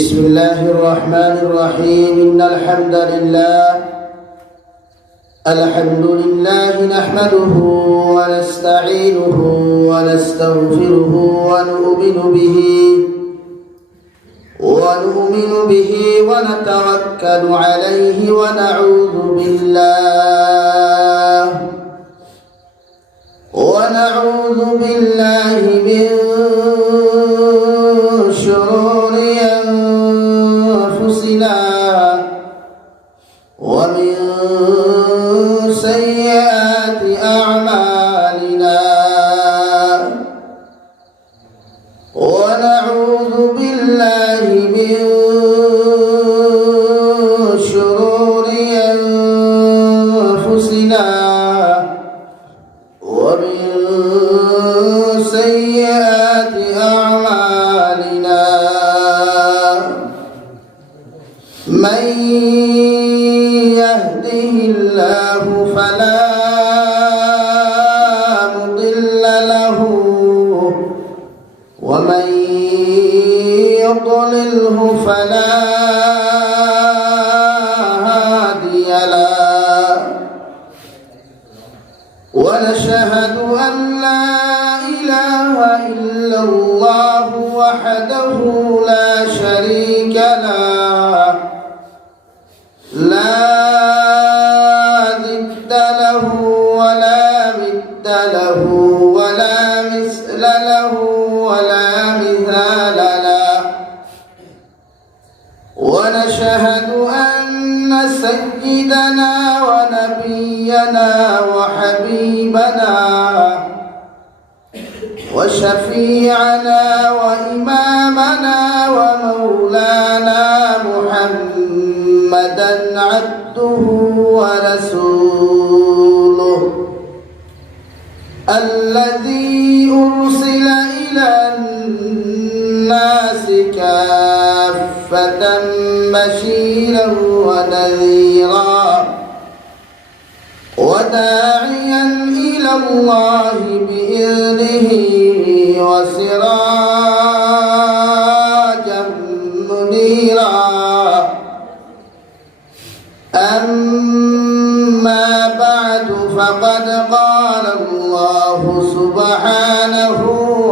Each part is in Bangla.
بسم الله الرحمن الرحيم إن الحمد لله نحمده ونستعينه ونستغفره ونؤمن به ونتوكل عليه ونعوذ بالله من شرور أنفسنا ومن سيئات أعمالنا ونعوذ بالله من شرور أنفسنا ومن سيئات أعمالنا من يهده الله فلا مضل له ومن يضلله فلا هادي له ونشهد أن لا إله إلا الله وحده لا شريك له لا ضد له ولا مثل له ولا مثل له ولا مثال له ونشهد أن سيدنا ونبينا وحبيبنا وشفيعنا وإمامنا ومولانا محمدا عبده ورسوله الذي أرسل إلى الناس كافة بشيرا ونذيرا وداعيا إلى الله بإذنه وسراجا منيرا أما بعد فقد قال الله سبحانه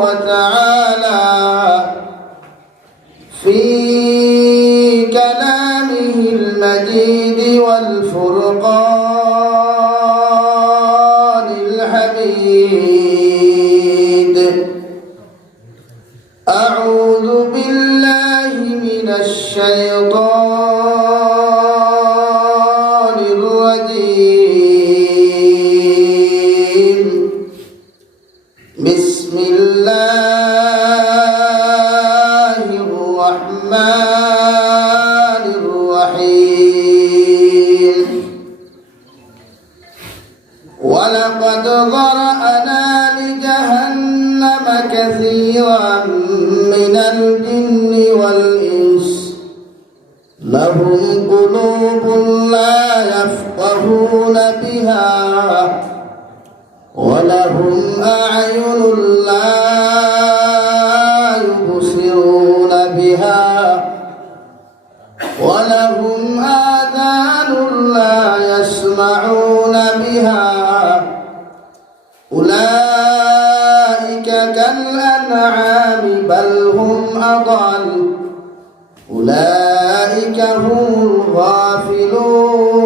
وتعالى في كلامه المجيد والفرقان الحميد أعوذ بالله من الشيطان الرجيم بسم الله الرحمن الرحيم ولقد ذرأنا لجهنم كثيرا من الجن والإنس لهم قلوب لا يفقهون بها ولهم أعين لا يبصرون بها ولهم آذان لا يسمعون بها أولئك كالأنعام بل هم أضل أولئك هم الغافلون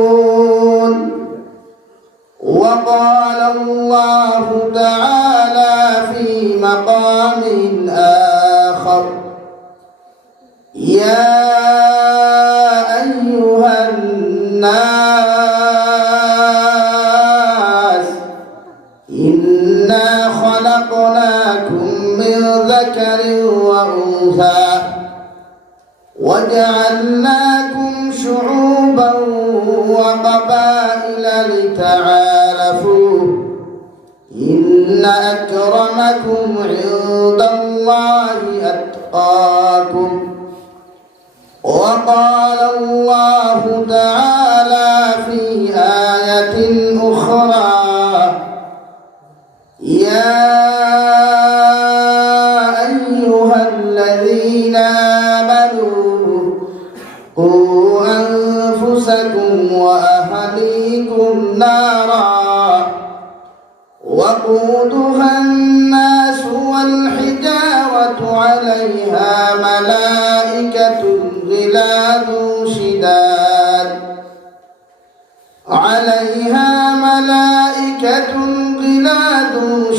وقال الله تعالى في مقام آخر يا أيها الناس إنا خلقناكم من ذكر وأنثى وجعلناكم شعوبا وقبائل لتعارفوا إن أكرمكم عند الله أتقاكم وقال الله تعالى في آية أخرى يا أيها الذين آمنوا أنفسكم وأهليكم نارا وقودها الناس والحجارة عليها ملائكة غلاظ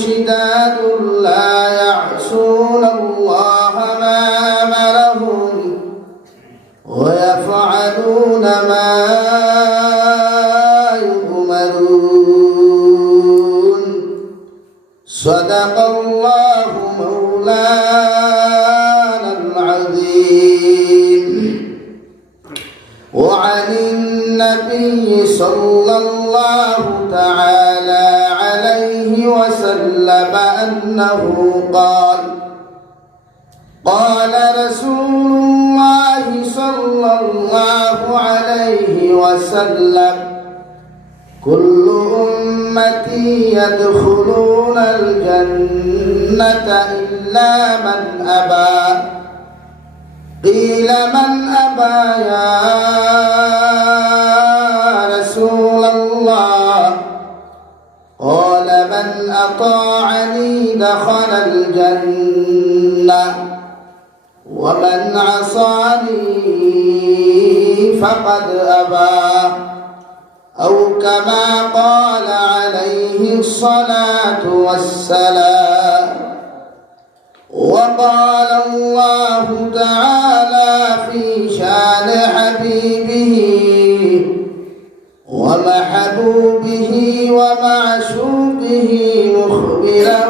شداد لا يعصون الله ما أمرهم ويفعلون ما يؤمرون صدق الله مولانا العظيم. وعن النبي صلى الله تعالى عليه وسلم أنه قال رسول الله صلى الله عليه وسلم كل أمتي يدخلون الجنة إلا من أبى قيل من أبى يا رسول الله قال من أطاعني دخل الجنة ومن عصاني فقد أبى أو كما قال عليه الصلاة والسلام. وقال الله تعالى في شان حبيبه ومحبوبه ومعشوقه مخبرا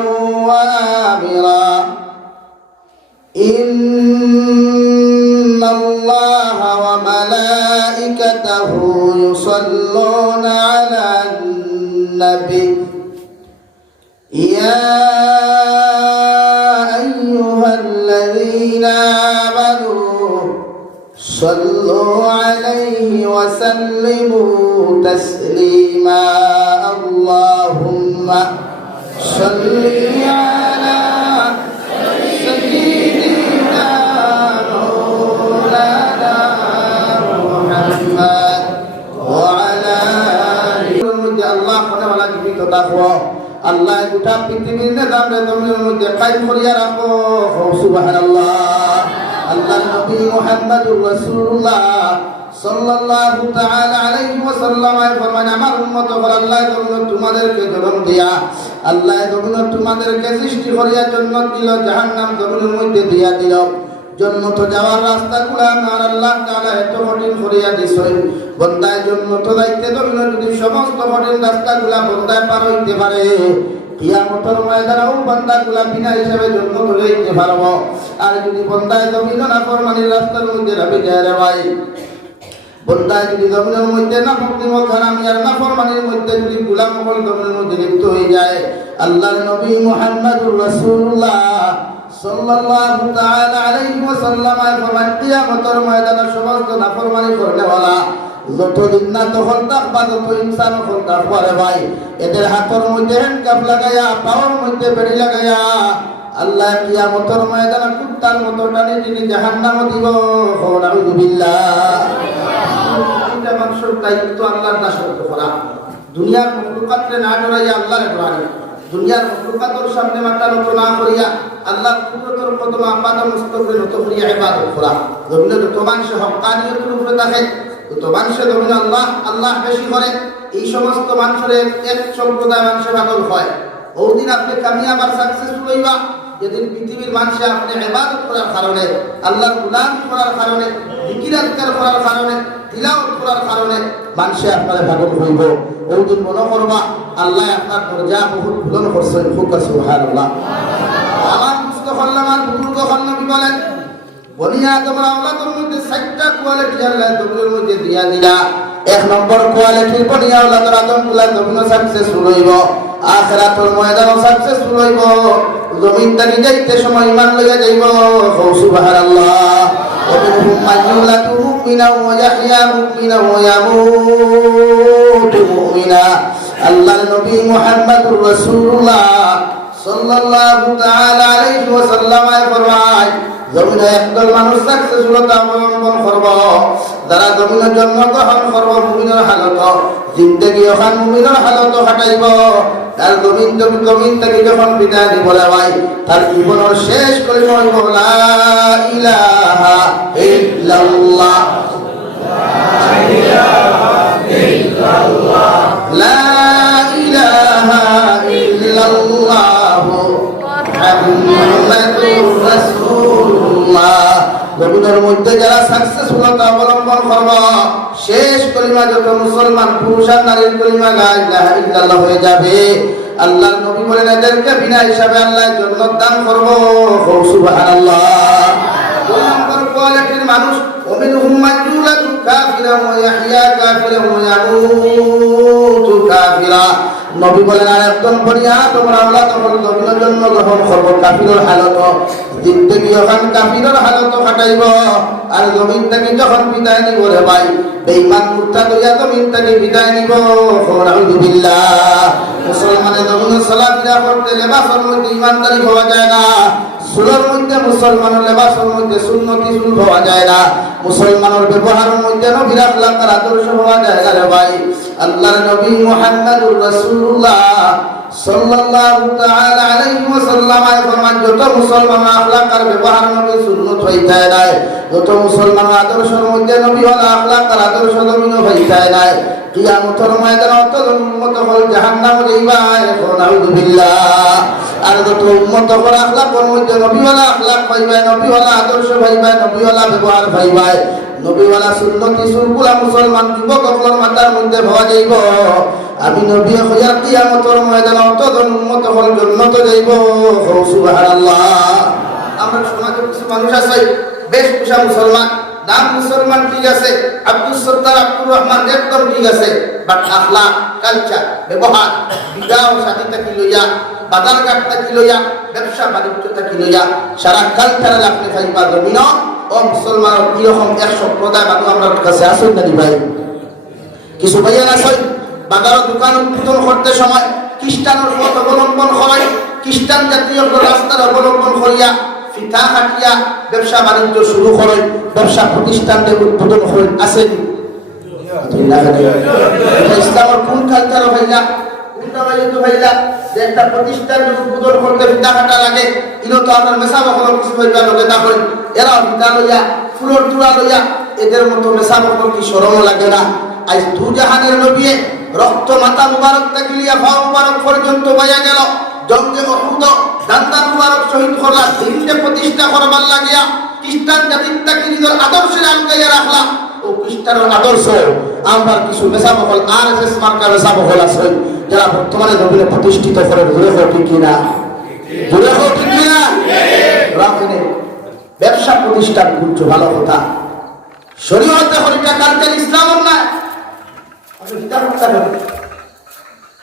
وآمرا إن الله وملائكته يصلون على النبي يا أيها الذين آمنوا صلوا عليه وسلموا تسليما اللهم صل على سيدنا مولانا محمد وعلى آله الله وعلى جميع تقوى আল্লাহ গোটা পৃথিবীর নিজামে জমিনের মধ্যে কায়েম করিয়া রাখো সুবহানাল্লাহ। আল্লাহর নবী মুহাম্মদুর রাসূলুল্লাহ সাল্লাল্লাহু তাআলা আলাইহি ওয়াসাল্লাম ফরমান আমার উম্মত হল আল্লাহ তোমাদেরকে জন্ম দিয়া আল্লাহ তোমাদেরকে সৃষ্টি করিয়া জান্নাত দিল জাহান্নাম জমিনের মধ্যে দিয়া দিল জন্নত যাওয়ার রাস্তাগুলো আমার আল্লাহ তাআলা এত কঠিন করিয়া দিছেন বান্দায় জন্নত যাইতে জমিনের যদি সমস্ত কঠিন রাস্তাগুলো বান্দায় পার হইতে পারে কিয়ামতের ময়দানেও বান্দাগুলো বিনা হিসাবে জন্নত যাইতে পারবো। আর যদি বান্দায় জমিন নাফরমানির রাস্তার মধ্যে রাবি যায় রে ভাই বান্দায় যদি জমিনের মধ্যে নাফরমানি হারামি আর নাফরমানির মধ্যে যদি গোলাম হল জমিনের মধ্যে লিপ্ত হয়ে যায় আল্লাহর নবী মুহাম্মদুর রাসূলুল্লাহ সাল্লাল্লাহু তাআলা আলাইহি ওয়াসাল্লাম ফরমান কিয়ামতের ময়দানে সমস্ত নাফরমানি করনেওয়ালা যতদিন না তখন তাকবা যত ইনসান হল তারপরে ভাই এদের হাতের মধ্যে হ্যান্ডকাপ লাগাইয়া পাওয়ার মধ্যে বেড়ি লাগাইয়া আল্লাহ কিয়ামতের ময়দানে কুত্তার মতো টানি টেনে জাহান্নামে দিব নাউযুবিল্লাহ। এটা মানুষের দায়িত্ব আল্লাহর দাসত্ব করা দুনিয়ার মখলুকাতকে না ডরাইয়া আল্লাহর ডরানো দুনিয়ার মখলুকাতের সামনে মাথা নত না করিয়া আল্লাহর কুদরতের কদমে আপাদা মুস্তকরে নত করিয়া ইবাদত করা জমিনে যত মানুষ হক্কানিয়তের উপরে থাকে তত মানুষের জমিনে আল্লাহ আল্লাহ বেশি করে এই সমস্ত মানুষের এক সম্প্রদায় মানুষের পাগল হয় ওদিন আপনি কামিয়াব আর সাকসেসফুল হইবা যেদিন পৃথিবীর মানুষ আপনি ইবাদত করার কারণে আল্লাহর গোলামি করার কারণে জিকির আজকার করার কারণে তিলাওয়াত করার কারণে মানুষ আপনার পাগল হইব ওদিন মনে করবা আল্লাহ আপনার দরজা বহুত বুলন্দ করছেন সুবহানাল্লাহ। আমার মুস্তফাল্লাহ আর বুজুর্গ নবী বলেন বনি আদমের আওলাদের মধ্যে 60টা কোয়ালিটি আল্লাহ তোমাদের মধ্যে দিয়া দিলা এক নম্বর কোয়ালিটি বনি আওলাদের আদমগুলা জমিন সাকসেসফুল হইব আখিরাতের ময়দানে সাকসেসফুল হইব জমিনদারি যাইতে সময় ঈমান লইয়া যাইব সুবহানাল্লাহ। ومنهم من يولد مؤمنا ويحيى مؤمنا ويموت مؤمنا আল্লাহর নবী মুহাম্মদুর রাসূলুল্লাহ সাল্লাল্লাহু তাআলা আলাইহি ওয়াসাল্লাম ফরমায় জমিনে একদল মানুষ সাকসেসফুলতা অবলম্বন করব যারা জমিনের জন্মগ্রহণ করব মুমিনের হালত জিন্দেগি ওখান মুমিনের হালত হাঁটাইব তার জমিন থেকে যখন বিদায় দিব ভাই তার জীবনের শেষ করিব লা ইলাহা ইল্লাল্লাহ লা ইলাহা ইল্লাল্লাহ মুহাম্মাদুর রাসূলুল্লাহ। জমিনের মধ্যে যারা সাকসেসফুলতা অবলম্বন করব শেষ কলিমা যত মুসলমান পুরুষ আর নারীর কলিমা লা ইলাহা ইল্লাল্লাহ হয়ে যাবে। আল্লাহর নবী বলেন এদেরকে বিনা হিসাবে আল্লাহ জান্নাত দান করব। সুবহানাল্লাহ। দুই নম্বর কোয়ালিটির মানুষ ওমিনহুম মান ইউলাদু কাফিরান ওয়া ইয়াহইয়া কাফিরান ওয়া ইয়ামুতু কাফিরা। নবী বলেন আর একজন বনিয়া তোমরা আল্লাহ তখন জমিনের জন্য গ্রহণ করব কাফিরের হালত জিন্দেগি ওখান কাফিরের হালত কাটাইব আর জমিন থেকে যখন বিদায় নিব রে ভাই বেঈমান মুরতাদ হইয়া জমিন থেকে বিদায় নিব। আলহামদুলিল্লাহ। মুসলমানের জমিনে চলাফেরা করতে লেবাসের মধ্যে ইমানদারি হওয়া যায় না, সুরের মধ্যে মুসলমানের লেবাসের মধ্যে সুন্নতি সুল হওয়া যায় না, মুসলমানের ব্যবহারের মধ্যে নবীর আখলাকের আদর্শ হওয়া যায় না রে ভাই। আল্লাহর নবী মুহাম্মদুর রাসূলুল্লাহ সাল্লাল্লাহু তাআলা আলাইহি ওয়াসাল্লাম ফরমান যত মুসলমান আখলাক আর ব্যবহার নবী সুন্নত হইতে নাই, যত মুসলমান আদর্শের মধ্যে নবী ওয়ালা আখলাক আর আদর্শ নবীন হইতে নাই, কিয়ামতের ময়দানে অত উম্মত হল জাহান্নাম যাইবা। আলহামদুলিল্লাহ। আর যত উম্মত হল আখলাকের মধ্যে নবী ওয়ালা আখলাক পাইবা, নবী ওয়ালা আদর্শ পাইবা, নবী ওয়ালা ব্যবহার পাইবা, নবী ওয়ালা সুন্নতি সুরগুলা মুসলমান যুবকদের মাথার মধ্যে পাওয়া যাইব। আমি নবী হইয়া কিয়ামতের ময়দানে অতজন উম্মত হল জান্নাতে যাইব। সুবহানাল্লাহ। আমরা সমাজে কিছু মানুষ আছে বেশভূষা মুসলমান, নাম মুসলমান ঠিক আছে, আব্দুল সত্তার আব্দুর রহমান একদম ঠিক আছে, বাট আখলাক কালচার ব্যবহার বিবাহ শাদীটা কি লইয়া বাজার ঘাটটা কি লইয়া ব্যবসা বাণিজ্যটা কি লইয়া সারা কালচারে আপনি পাইবা জমিন ও মুসলমান কিরকম এক সম্প্রদায় মানুষ আমরা কাছে আসুন না ভাই। কিছু ভাইয়া আসেন বাজার দোকান উদ্বোধন করতে সময় খ্রিস্টানের পথ অবলম্বন করাই, খ্রিস্টান জাতীয় রাস্তার অবলম্বন করিয়া ফিতা কাটিয়া ব্যবসা বাণিজ্য শুরু করেন, ব্যবসা প্রতিষ্ঠানকে উদ্বোধন করেন। আসেন ইসলামের কোন কালচার হইলা কোনটা হইলা যে একটা প্রতিষ্ঠান উদ্বোধন করতে ফিতা কাটা লাগে, ইনো তো আপনার মেশা বকল কিছু হইবা লগে না করেন, এরা ফিতা লইয়া ফুলের তুলা লইয়া এদের মতো মেশা বকল কি শরম লাগে না? আজ দু জাহানের নবী রক্ত মাথা মুবারক তাকিলিয়া পা মুবারক পর্যন্ত বাইয়া গেল, জঙ্গে উহুদ দান্দা মুবারক শহীদ করলা, দিনকে প্রতিষ্ঠা করবার লাগিয়া খ্রিস্টান জাতিটাকে নিজের আদর্শের আলগাইয়া রাখলা। ও খ্রিস্টানের আদর্শ আমার কিছু মেসাবকল আরএসএস মার্কা মেসাবকল আছে যারা বর্তমানে জমিনে প্রতিষ্ঠিত করে। ধরে হোক ঠিক কিনা? ধরে হোক ঠিক কিনা? রাখেন ব্যবসা প্রতিষ্ঠান করছো ভালো কথা, শরীয়তে হরিটা কালচার ইসলামের না। আপনি কিতাব পড়তে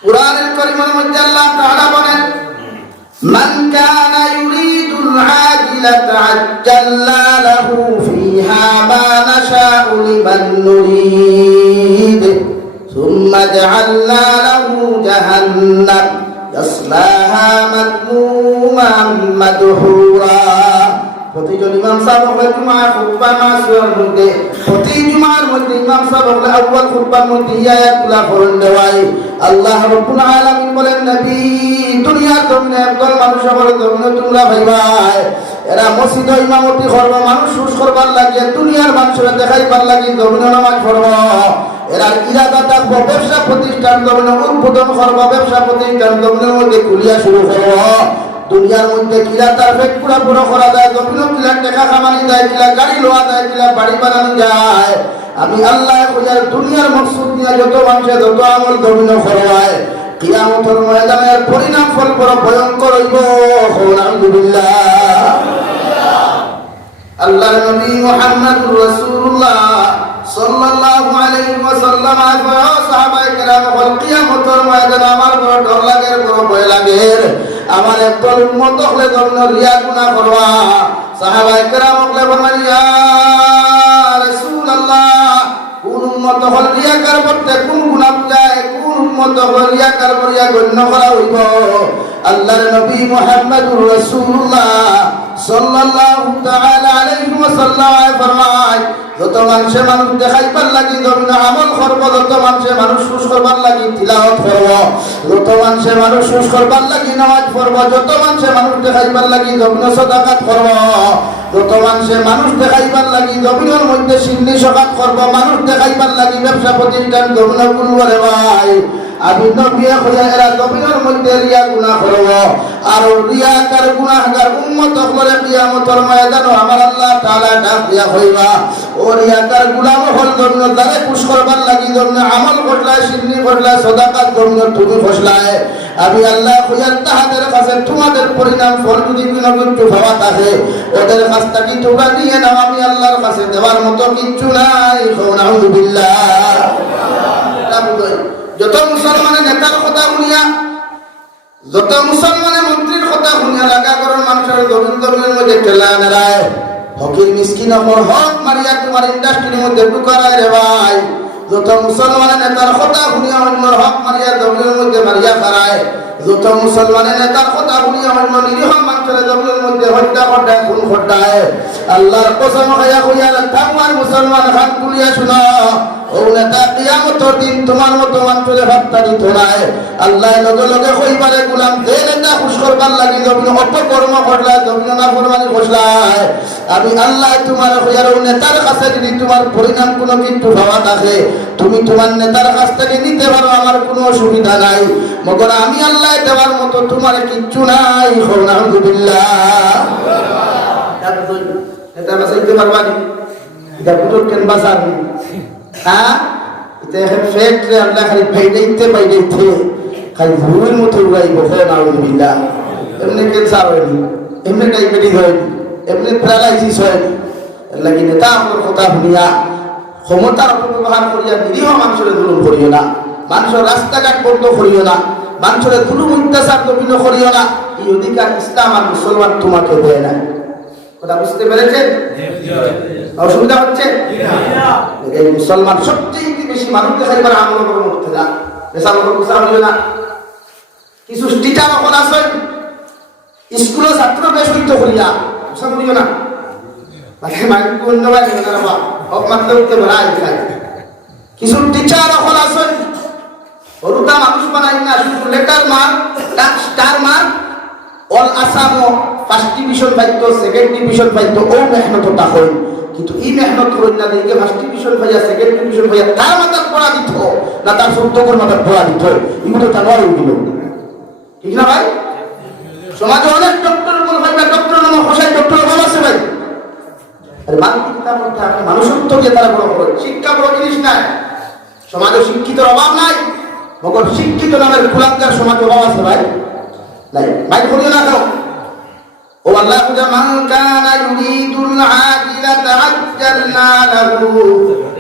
কুরআনুল কারীমের মধ্যে আল্লাহ তাআলা বলেন মান কানা ইউরিদুল আজিলাতা আজ্জালনা লাহু ফিহা মা নাশাউ লিমান নুরিদ সুম্মা জাআলনা লাহু জাহান্নাম ইয়াসলাহা মাদমুমান মাদহুরা। প্রতিজন ইমাম সাহেব হলে জুমার খুতবা মাসুর মধ্যে প্রতি জুমার মধ্যে ইমাম সাহেব হলে আউয়াল খুতবার মধ্যে আয়াতগুলো পড়েন দেওয়াই। আল্লাহ রাব্বুল আলামিন বলেন নবী দুনিয়ার জমিনে একদল মানুষ বলে জমিনে তোমরা ভাইবাই এরা মসজিদে ইমামতি করবে, মানুষ সুস করবার লাগে, দুনিয়ার মানুষের দেখাইবার লাগে জমিনে নামাজ পড়বে। এরা ইরাদা থাকবো ব্যবসা প্রতিষ্ঠান জমিনে উদ্বোধন করবো, ব্যবসা প্রতিষ্ঠান জমিনের মধ্যে খুলিয়া শুরু করবো। দুনিয়ার মধ্যে কিলা তার ফেক পুরা পুরো করা যায়, জমিনও কিলা টাকা কামানি যায়, কিলা গাড়ি লোয়া যায়, কিলা বাড়ি বানানো যায়। আমি আল্লাহ খুঁজার দুনিয়ার মকসুদ নিয়ে যত মানুষের যত আমল জমিনও করবায় কিয়ামতের ময়দানের পরিণাম ফল বড় ভয়ঙ্কর হইব। আলহামদুলিল্লাহ। আল্লাহর নবী মুহাম্মদুর রাসূলুল্লাহ সাল্লাল্লাহু আলাইহি ওয়াসাল্লাম সাহাবায়ে কেরাম বল কিয়ামতের ময়দানে আমার বড় ডর লাগে, বড় ভয় লাগে। আমার একদল উম্মত হলে জমিনে রিয়া গুনাহ করবা। সাহাবায়ে কেরাম বলে বলেন ইয়া রাসূলুল্লাহ কোন উম্মত হল রিয়াকার করতে কোন গুনাহ যায়, কোন উম্মত হল রিয়াকার করিয়া গণ্য করা হইব? আল্লাহর নবী মুহাম্মদুর রাসূলুল্লাহ সাল্লাল্লাহু তাআলা আলাইহি ওয়াসাল্লাম ফরমায় যত মানুষে মানুষ দেখাইবার লাগি জমিন আমল করব, যত মানুষে মানুষ খুশ করবার লাগি তিলাওয়াত করব, যত মানুষে মানুষ খুশ করবার লাগি নামাজ পড়ব, যত মানুষে মানুষ দেখাইবার লাগি জমিন সাদাকাত করব, যত মানুষে মানুষ দেখাইবার লাগি জমিনের মধ্যে সিন্নি সকাত করব, মানুষ দেখাইবার লাগি ব্যবসা প্রতিষ্ঠান জমিন খুলব রে ভাই। আমি নবী হইয়া এরা জমিনের মধ্যে রিয়া গুনাহ করব, আর রিয়াকার গুনাহগার উম্মত করে কিয়ামতের ময়দানে আমার আল্লাহ তাআলা ডাক দিয়া হইবা, ও রিয়াকার গোলাম হল জন্য যারে খুশ করবার লাগি জন্য আমল করলায় সিন্নি করলায় সাদাকাত জন্য তুমি ফসলায়, আমি আল্লাহ হইয়া তাহাদের কাছে তোমাদের পরিণাম ফল যদি বিনবিন্তু ভাবা থাকে ওদের কাছ থেকে তোমরা নিয়ে নাও, আমি আল্লাহর কাছে দেওয়ার মতো কিচ্ছু নাই। আলহামদুলিল্লাহ। যত মুসলমানের নেতার কথা শুনিয়া, যত মুসলমানের মন্ত্রীর কথা শুনিয়া লাগা করার মানুষের জমিনের মধ্যে ঠেলা নেড়ায়, ফকির মিসকিন হক মারিয়া তোমার ইন্ডাস্ট্রির মধ্যে ঢুকারায় রে ভাই। যত মুসলমানের নেতার কথা শুনিয়া অন্যর হক মারিয়া জমিনের মধ্যে মারিয়া খারায়, যত মুসলমানের নেতার কথা শুনিয়া অন্য নিরীহ মানুষের জমিনের মধ্যে হত্যা ঘটায় খুন ঘটায়, আল্লাহর কসম খাইয়া কইয়া থাকবার মুসলমান হাত তুলিয়া শুনো, ও নেতা কিয়ামতের দিন তোমার মতো মানুষের হত্যা দিত নাই। আল্লাহ লগে লগে কইবারে গোলাম যে নেতা খুশ করবার লাগি জমিন অপকর্ম করলায়, জমিন নাফরমানি করলায়, আমি আল্লাহ তোমার কইয়ার ও নেতার কাছে যদি তোমার পরিণাম কোনো কিন্তু ভাবা থাকে তুমি তোমার নেতার কাছ থেকে নিতে পারো, আমার কোনো অসুবিধা নাই, মগর আমি আল্লাহ দেওয়ার মতো তোমার কিচ্ছু নাই। আলহামদুলিল্লাহ। নেতা বাঁচাইতে পারবানি, এটা পুজোর কেন বাঁচাবি? হ্যাঁ, এটা এখন ফ্যাক্টরি আল্লাহ খালি বাইরেইতে খালি ভুলের মতো উড়াইব। আলহামদুলিল্লাহ। এমনি ক্যান্সার হয়নি, এমনি ডায়াবেটিস হয়নি, এমনি প্যারালাইসিস হয়নি। লাগি নেতা আমার কথা শুনিয়া ক্ষমতার অপব্যবহার করিয়া নিরীহ মানুষের জুলুম করিও না, মানুষের রাস্তাঘাট বন্ধ করিও না, মানুষের জুলুম অত্যাচার দমিন করিও না। এই অধিকার ইসলাম আর মুসলমান তোমাকে দেয় না। কথা বুঝতে পেরেছেন? অসুবিধা হচ্ছে? এই মুসলমান সবচেয়ে বেশি মানুষ দেখাইবার আমল করে মুক্তি না, বেশা লোক বুঝা হইল না। কিছু টিচার এখন আছেন স্কুলের ছাত্র বেশ হইতে করিয়া বুঝা করিও না, কিছু টিচার এখন আছেন হরুতা মানুষ বানাই না, শুধু লেটার মার স্টার মার অল আসাম ফার্স্ট ডিভিশন পাইতো, সেকেন্ড ডিভিশন পাইতো, ও মেহনতটা হয়, কিন্তু এই মেহনত করেন না দেখে ফার্স্ট ডিভিশন পাইয়া সেকেন্ড ডিভিশন পাইয়া তার মাথার পড়া দিত না, তার সত্যকর মাথার পড়া দিত, এগুলো তা নয় উঠল। ঠিক না ভাই? সমাজে অনেক ডক্টর ভাই, ডক্টর নাম হোসাই ডক্টর ভালো আছে ভাই, মানুষত্ব দিয়ে তারা বড় করে। শিক্ষা বড় জিনিস নাই, সমাজে শিক্ষিতের অভাব নাই, মগর শিক্ষিত নামের কুলাঙ্গার সমাজে অভাব আছে ভাই, নাই ভাই করিও না কেন। ও আল্লাহ মান কানা ইউরিদুল আজিলাতা আজ্জালনা লাহু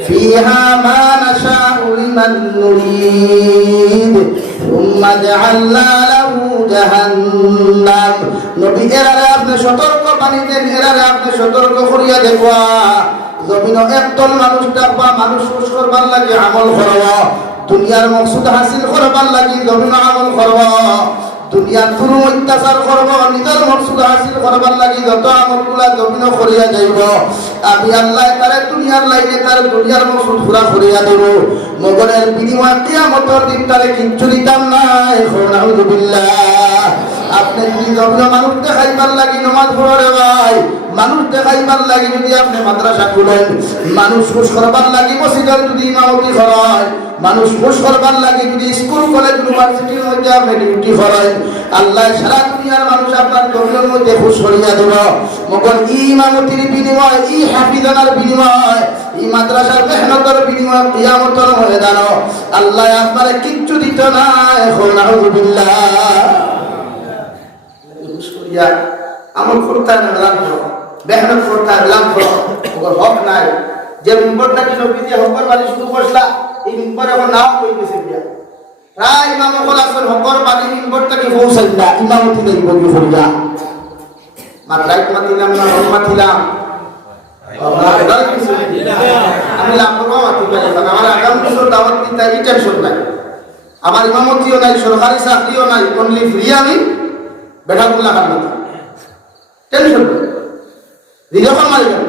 ফিহা মা নাশাউ লিমান নুরিদ সুম্মা জাআলনা লাহু জাহান্নাম। নবী এরারে আপনি সতর্ক বাণী দেন, এরারে আপনি সতর্ক করিয়া দেখবা জমিন একদল মানুষ ডাকবা, মানুষ খুশ করবার লাগে আমল করবা, দুনিয়ার মকসুদ হাসিল করবার লাগে জমিন আমল করবা, দুনিয়ার কোনো অত্যাচার করব, নিজের মকসুদ হাসিল করবার লাগি যত আমলগুলা জমিন করিয়া যাইব, আমি আল্লাহ তারে দুনিয়ার লাইনে তার দুনিয়ার মকসুদ পুরা করিয়া দেব, মগরের বিনিময় কিয়ামতের দিন তারে কিচ্ছু দিতাম নাই। আলহামদুলিল্লাহ। আপনি যদি জমিন মানুষ দেখাইবার লাগি নামাজ পড়ে ভাই, মানুষ দেখাইবার লাগি যদি আপনি মাদ্রাসা খুলেন, মানুষ খুশ করবার লাগি মসজিদের যদি ইমামতি করেন, মানুষ খুশ করবার লাগি যদি স্কুল কলেজ ইউনিভার্সিটির মধ্যে আপনি ডিউটি করেন, আল্লাহ সারা দুনিয়ার মানুষ আপনার জমিনের মধ্যে খুশ করিয়া দেব, মগর ইমামতির বিনিময়, ই হাফিজানার বিনিময়, এই মাদ্রাসার মেহনতের বিনিময় কিয়ামতের ময়দান আল্লাহ আপনারে কিচ্ছু দিত না। এখন আলহামদুলিল্লাহ। আমল করতে এলাম করো, মেহনত করতে এলাম করো, ওর হক নাই। যে মিম্বরটা কি নবী দিয়ে হকর বাড়ি শুরু করছিলা, এই মিম্বর এখন নাও কই গেছে বিয়া প্রায় ইমাম হল আসল হকর বাড়ি মিম্বরটাকে পৌঁছাই না, ইমামতি নেই বলি হইয়া মাত্রাইক মাতিলাম না হক মাতিলাম আমি লাভ করবো মাতি পাই, আমার আগাম বছর দাওয়াত দিতে এই টেনশন নাই, আমার ইমামতিও নাই, সরকারি চাকরিও নাই, অনলি ফ্রি আমি বেঠাগুলা কান্না। টেনশন করে রিজেকশন মারি গেল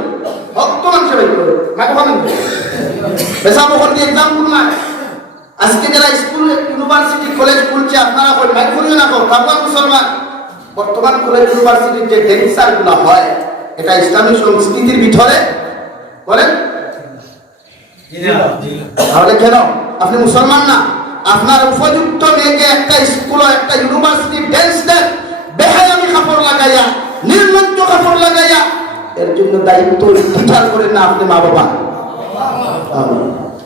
ভক্ত মানুষের বাইক করে মাকে ভাবেন পেশা বকর দিয়ে এক্সাম করুন না আজকে যারা স্কুল ইউনিভার্সিটি কলেজ খুলছে আপনারা বলেন মাইক খুলিও না হোক কাপড় মুসলমান বর্তমান কলেজ ইউনিভার্সিটির যে ডেন্সারগুলো হয় এটা ইসলামী সংস্কৃতির ভিতরে বলেন তাহলে কেন আপনি মুসলমান না আপনার উপযুক্ত মেয়েকে একটা স্কুল একটা ইউনিভার্সিটি ড্যান্স দেন বেহায়ামি কাপড় লাগাইয়া নির্লজ্জ কাপড় লাগাইয়া এর জন্য দায়িত্ব টিচার করেন না আপনি মা বাবা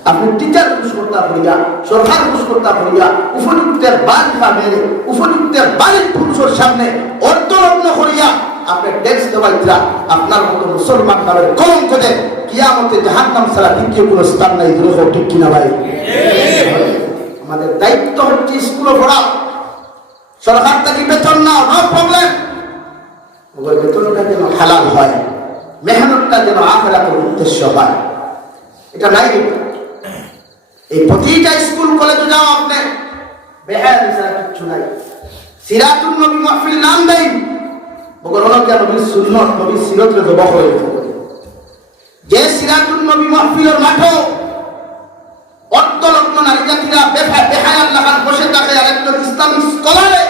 আপনি টিচার খুশ করতে পড়িয়া সরকার খুশ করতে পড়িয়া উপযুক্তের বাড়ি মেরে উপযুক্তের বাড়ির পুরুষের সামনে অর্থলগ্ন করিয়া আপনি ড্যান্স দেওয়াইরা আপনার মতো মুসলমান নামের কলঙ্ক দেন কিয়ামতে জাহান্নাম ছাড়া দ্বিতীয় কোনো স্থান নাই দুরূহ ঠিক কিনা ভাই আমাদের দায়িত্ব হচ্ছে স্কুলে পড়া সরকার থেকে বেতন নাও নো প্রবলেম ওই বেতনটা যেন হালাল হয় মেহনতটা যেন আখিরাতের উদ্দেশ্য হয় এটা নাই এই প্রতিটা স্কুল কলেজে যাও আপনি বেহায়া ছাড়া কিছু নাই সিরাতুন নবী মাহফিল নাম দেই বগরনো কে নবীর সুন্নাত নবীর সিরাতরে জবাহ হয়ে যে সিরাতুন নবী মাহফিলের মাঠে অর্থলগ্ন নারী জাতিরা বেহায়া লাগান বসে থাকে আর একজন ইসলামিক স্কলারে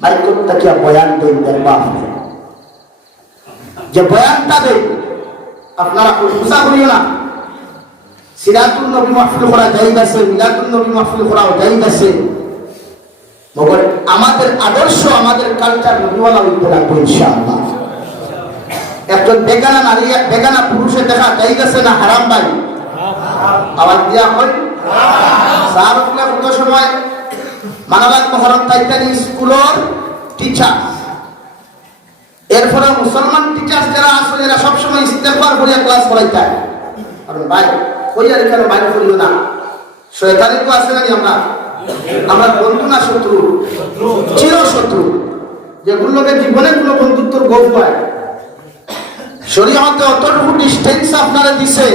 মাইকটা কি বয়ান দেন দেখবা আপনি যে বয়ানটা দেন আপনারা খুশা করিও না সিরাতুন নবী মাহফিল করা জায়েজ আছে মিলাদুন নবী মাহফিল করা জায়েজ আছে মগর আমাদের আদর্শ আমাদের কালচার নবীওয়ালা হইতে লাগবে ইনশাআল্লাহ একজন বেগানা নারী বেগানা পুরুষে দেখা জায়েজ আছে না হারাম ভাই আওয়াজ দিয়া কই স্যার বলে কত সময় মানালাত মহরম তাইতানি স্কুলের টিচার এরপরে মুসলমান টিচার যারা আসলে এরা সবসময় ইস্তেগফার করে ক্লাস করাইতে কারণ ভাই কইয়ার কেন বাইরে করিও না শয়তানি তো আছে নাকি আমরা বন্ধু না শত্রু চির শত্রু যেগুলোকে জীবনে কোনো বন্ধুত্বর গোপ পায় শরীয়তে অতটুকু ডিস্টেন্স আপনারা দিছে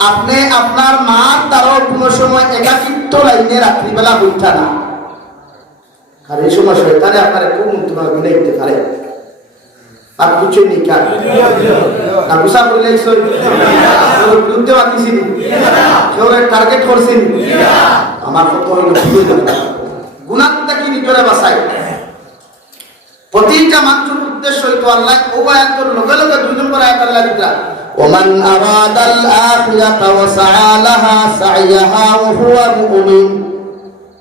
আপনি আপনার মা তারও কোনো সময় একাকিত্ব লাইনে রাত্রিবেলা বইটা না আর এই সময় শয়তানে আপনারা খুব তোমার গুনে দিতে পারে আর কিছু নেই কার না গুসা করলে বিরুদ্ধে বাতিছি কেউ টার্গেট করছেন আমার কত হইল গুণাত্মা কি নিজরে বাসায় প্রতিটা মানুষের উদ্দেশ্য হইতো আল্লাহ ও আয়াতের লগে লগে দুই নম্বর আয়াত আল্লাহ দিতা ওমান আরাদাল আখিরাতা ওয়া সাআ লাহা সাইয়াহা ওয়া হুয়া মুমিন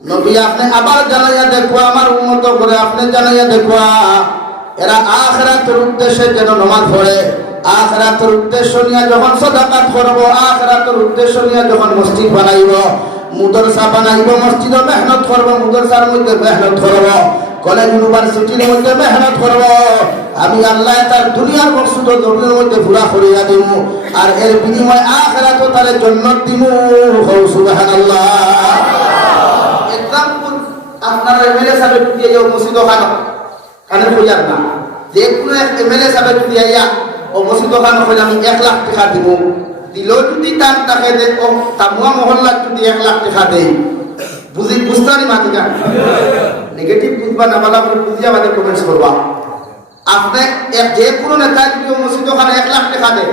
নবী আপনি আবার জানাইয়া দেখো আমার উম্মত করে আপনি জানাইয়া দেখো এরা আখিরাতের উদ্দেশ্যে যেন নামাজ পড়ে আখিরাতের উদ্দেশ্য নিয়ে যখন সাদাকাত করব আখিরাতের উদ্দেশ্য নিয়ে যখন মসজিদ বানাইব মুদরসা বানাইব মসজিদে মেহনত করব মুদরসার মধ্যে মেহনত করব কলেজ ইউনিভার্সিটির মধ্যে মেহনত করব আমি আল্লাহ তার দুনিয়ার মকসুদ জমির মধ্যে পুরা করিয়া দিব আর এর বিনিময়ে আখিরাতে তার জান্নাত দিব সুবহানাল্লাহ এক্সাম্পল আপনারা এমএলএ সাহেব দিয়ে যাও মসজিদ ওখানে কানে কইয়ার না যে কোনো এক এমএলএ সাহেব দিয়ে আইয়া ও মসজিদ ওখানে কইলে আমি 1 লাখ টাকা দিব দিল যদি তার টাকা দে ও তামুয়া মহল্লা যদি 1 লাখ টাকা দেই বুঝতানি মাতিকা নেগেটিভ বুঝবা না বলা বুঝিয়া আমাদের কমেন্টস করবা আপনি যে কোনো নেতা যদি মসজিদ ওখানে 1 লাখ টাকা দেয়